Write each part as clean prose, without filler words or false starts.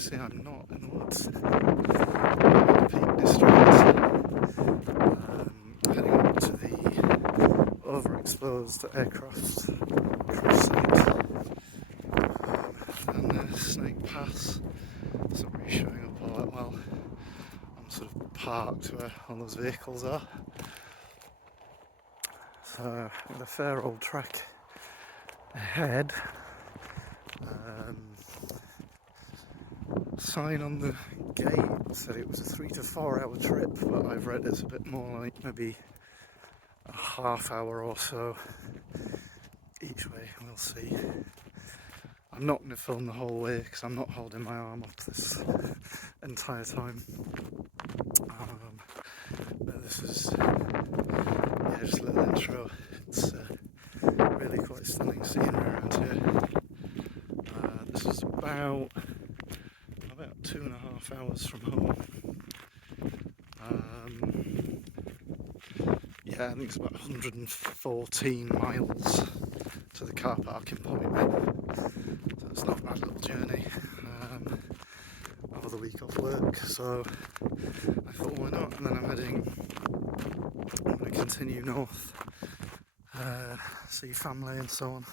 see, I'm not in the woods. I'm in the Peak District, heading up to the Overexposed aircraft crash site. And there's Snake Pass. It's not really showing up all that well. I'm sort of parked where all those vehicles are. So, with a fair old trek ahead. Sign on the gate said it was a 3 to 4 hour trip, but I've read it's a bit more like maybe a half hour or so each way. We'll see. I'm not going to film the whole way because I'm not holding my arm up this entire time. But this is just a little intro. It's really quite stunning scenery around here. This is about 2.5 hours from home. I think it's about 114 miles to the car parking point. So it's not a bad little journey. Over the week off work, so I thought why not, and then I'm going to continue north, see family and so on.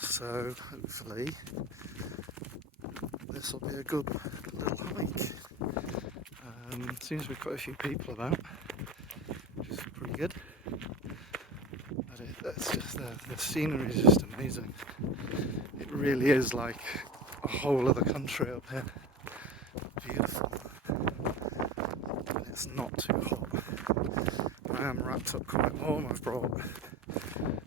So hopefully this will be a good little hike. Seems to be quite a few people about, which is pretty good. But it's just the scenery is just amazing. It really is like a whole other country up here. Beautiful. And it's not too hot. I am wrapped up quite warm. I've brought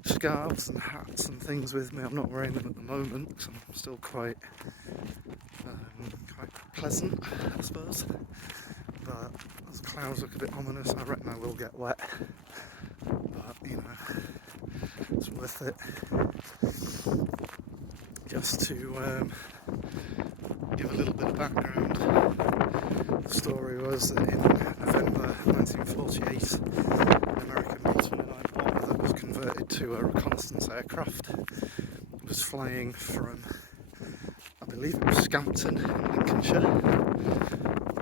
scarves and hats and things with me. I'm not wearing them at the moment because I'm still quite pleasant, I suppose. But as clouds look a bit ominous, I reckon I will get wet. But it's worth it. Just to give a little bit of background, the story was that in November 1948, an American B-29 bomber that was converted to a reconnaissance aircraft was flying from, I believe it was Scampton in Lincolnshire,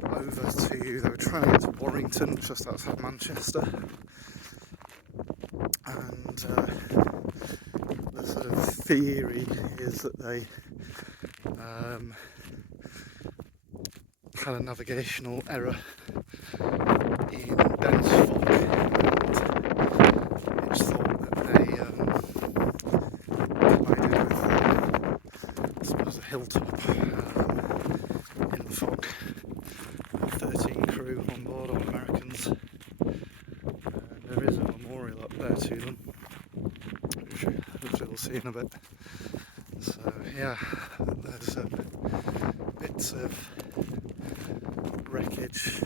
over to, they were trying to get to Warrington, just outside Manchester, and the sort of theory is that they had a navigational error in dense fog, and it's thought that they collided with, I suppose, a hilltop in the fog. 13 crew on board, all Americans. There is a memorial up there to them, which we'll see in a bit. So there's bits of wreckage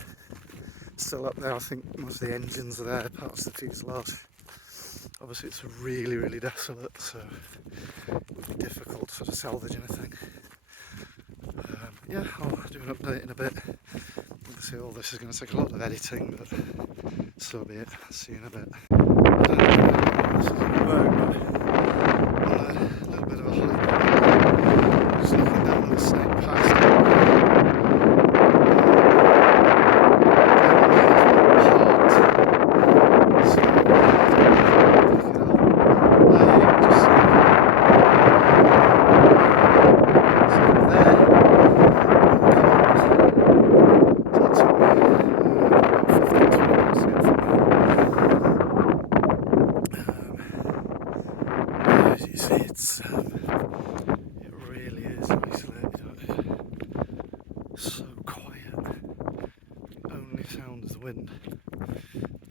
still up there. I think most of the engines are there, parts of the fuselage. Obviously it's really, really desolate, so it would be difficult to sort of salvage anything. I'll do an update in a bit. Obviously all this is going to take a lot of editing, but so be it. See you in a bit. This is a little bit of a hike. Just looking down the Snake Pass. It really is isolated out here. So quiet. Only sound is the wind.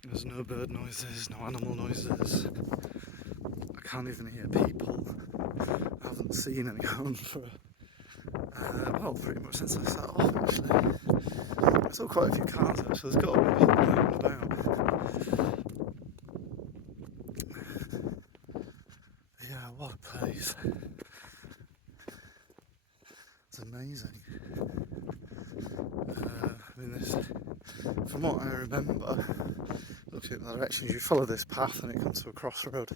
There's no bird noises, no animal noises. I can't even hear people. I haven't seen any going for pretty much since I set off actually. I saw quite a few cars actually, so there's got to be people out and about. What a place. It's amazing. From what I remember, looking at the directions, you follow this path and it comes to a crossroad,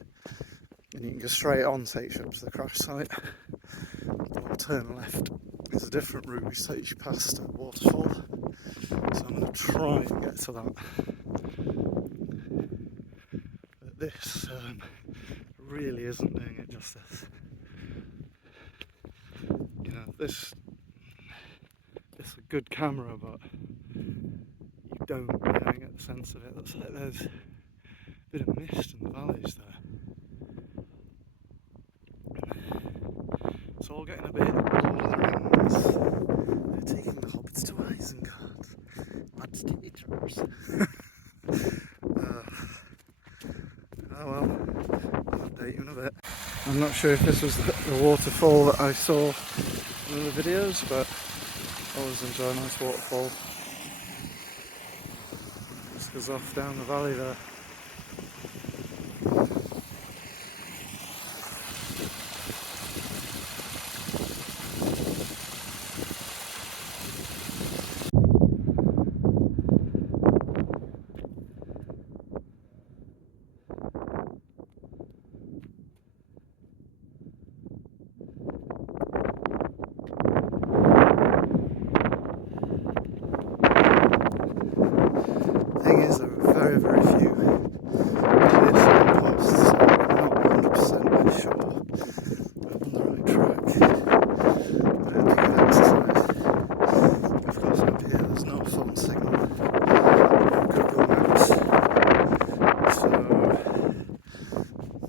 and you can go straight on, takes you up to the crash site. turn left is a different route which takes you past a waterfall. So I'm going to try and get to that. But this really isn't doing it justice. You know, this is a good camera, but you don't get the sense of it. Looks like there's a bit of mist in the valleys there. It's all getting a bit Lord of the Rings. They're taking the hobbits to Isengard. Agitators. Oh well, I'll update you in a bit. I'm not sure if this was the waterfall that I saw in other videos, but I always enjoy a nice waterfall. This goes off down the valley there. Thing is, there are very, very few clear signposts, so I'm not 100% sure I'm on the right track. But I do good exercise. Of course, up here there's no phone signal on Google Maps, so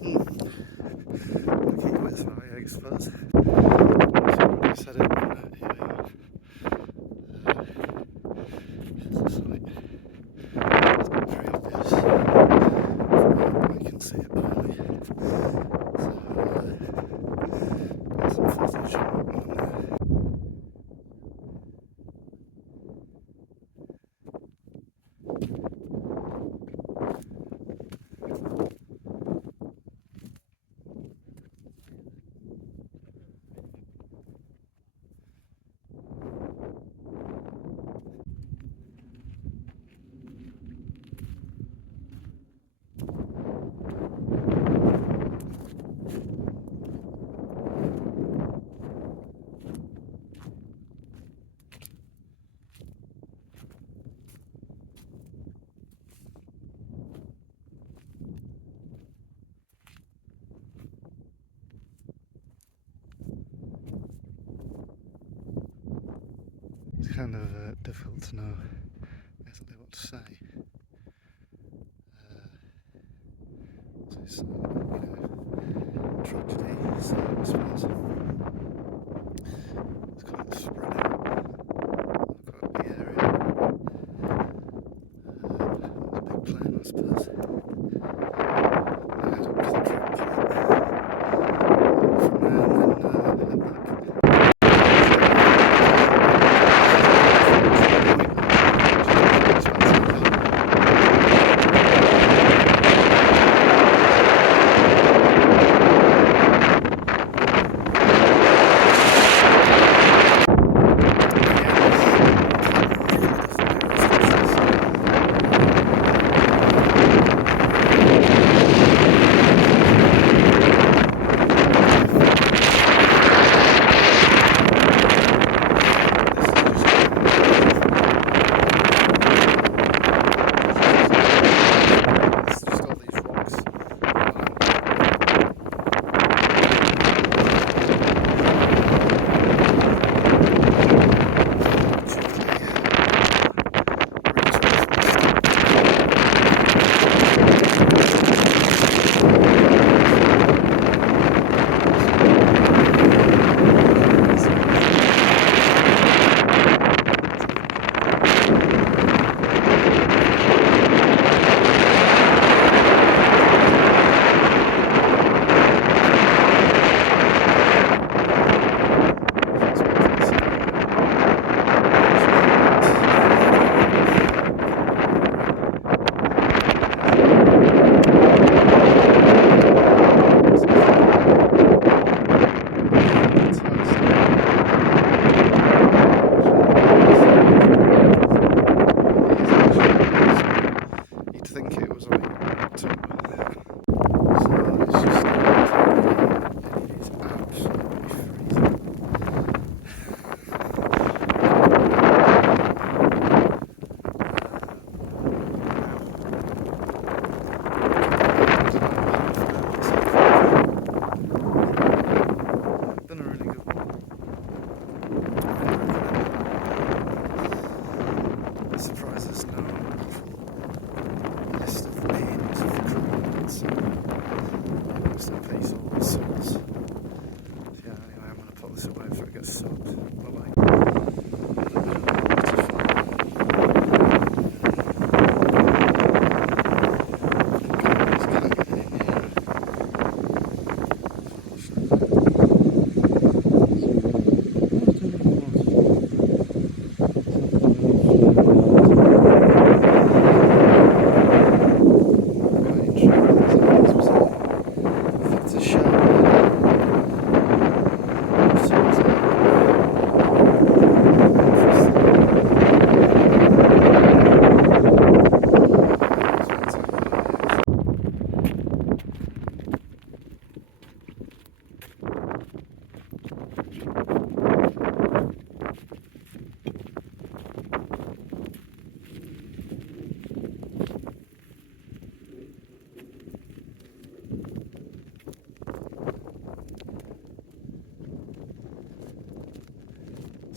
I'll keep with my I suppose. So I said it, here we are. Here's the site. It's not very obvious. I can see it behind me. So, got some footage on there. It's kind of difficult to know exactly what to say. It's tragedy, so I suppose. It's quite spread out, quite a big area. It's a big plan, I suppose. I head up to the drop point. From there and then head back.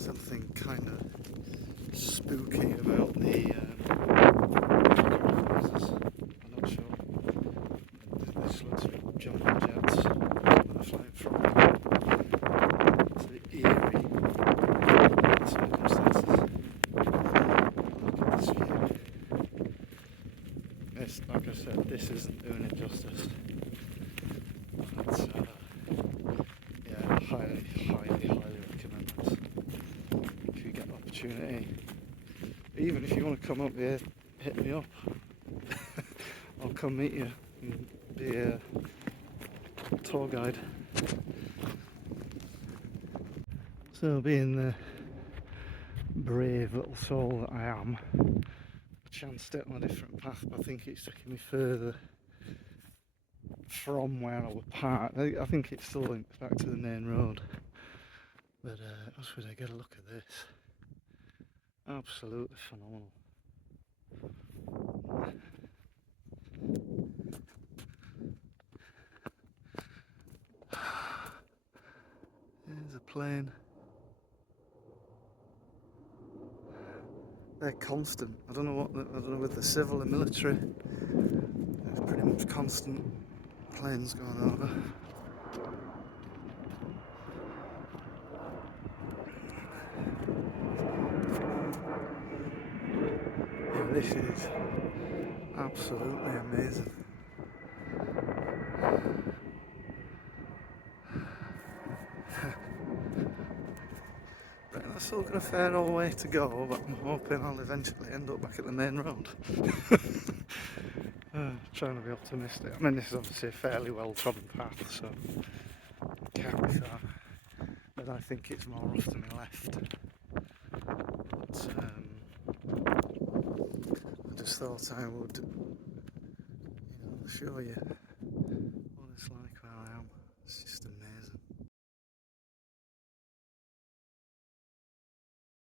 something kind of spooky about the microphones. I'm not sure. There's lots of jumbo jets that are flying from to eerie circumstances. Look at this view. It's, like I said, this isn't doing it justice. It's, yeah, highly recommend this. If you get the opportunity. Even if you want to come up here, hit me up. I'll come meet you and be a tour guide. So, being the brave little soul that I am, I chanced it on a different path, but I think it's taking me further from where I was parked. I think it still links back to the main road. But I should get a look at this. Absolutely phenomenal. There's a plane. They're constant. I don't know with the civil and military. There's pretty much constant planes going over. Yeah, this is absolutely amazing. Right, that's still got a fair old way to go, but I'm hoping I'll eventually end up back at the main road. Trying to be optimistic. I mean, this is obviously a fairly well-trodden path, so it can't be far. But I think it's more off to my left. But I just thought I would, show you